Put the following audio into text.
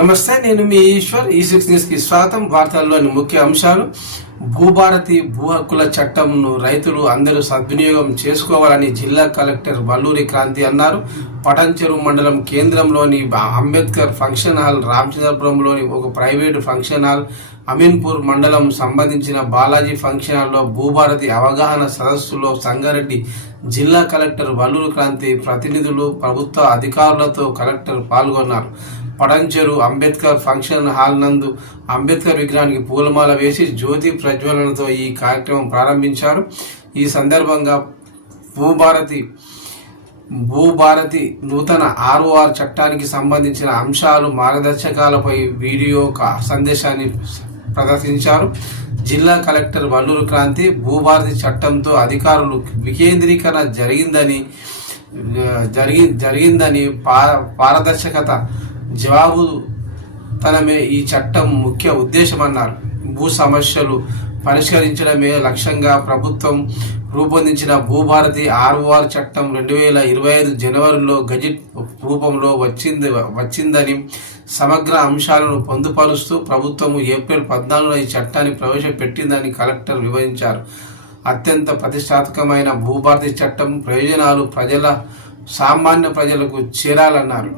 నమస్తే, నేను మీ ఈశ్వర్. ఈ6 న్యూస్ కి స్వాగతం. వార్తల్లోని ముఖ్య అంశాలు: భూభారతి భూ హక్కుల చట్టంను రైతులు అందరూ సద్వినియోగం చేసుకోవాలని జిల్లా కలెక్టర్ వల్లూరి క్రాంతి అన్నారు. పటంచెరు మండలం కేంద్రంలోని అంబేద్కర్ ఫంక్షన్ హాల్, రామచంద్రపురంలోని ఒక ప్రైవేటు ఫంక్షన్ హాల్, అమీన్పూర్ మండలం సంబంధించిన బాలాజీ ఫంక్షన్ హాల్లో భూభారతి అవగాహన సదస్సులో సంగారెడ్డి జిల్లా కలెక్టర్ వల్లూరి క్రాంతి ప్రతినిధులు, ప్రభుత్వ అధికారులతో కలెక్టర్ పాల్గొన్నారు. పటంచెరు అంబేద్కర్ ఫంక్షన్ హాల్ నందు అంబేద్కర్ విగ్రహానికి పూలమాల వేసి జ్యోతి ప్రజ్వలనతో ఈ కార్యక్రమం ప్రారంభించారు. ఈ సందర్భంగా భూభారతి నూతన ఆర్ఓఆర్ చట్టానికి సంబంధించిన అంశాలు, మార్గదర్శకాలపై వీడియో సందేశాన్ని ప్రదర్శించారు. జిల్లా కలెక్టర్ వల్లూరి క్రాంతి భూభారతి చట్టంతో అధికారులు వికేంద్రీకరణ జరిగిందని పారదర్శకత, జవాబుతనమే ఈ చట్టం ముఖ్య ఉద్దేశమన్నారు. భూ సమస్యలు పరిష్కరించడమే లక్ష్యంగా ప్రభుత్వం రూపొందించిన భూభారతి ఆర్ఓఆర్ చట్టం 2025 జనవరిలో గజెట్ రూపంలో వచ్చిందని, సమగ్ర అంశాలను పొందుపరుస్తూ ప్రభుత్వం ఏప్రిల్ 14న ఈ చట్టాన్ని ప్రవేశపెట్టిందని కలెక్టర్ వివరించారు. అత్యంత ప్రతిష్టాత్మకమైన భూభారతి చట్టం ప్రయోజనాలు సామాన్య ప్రజలకు చేరాలన్నారు.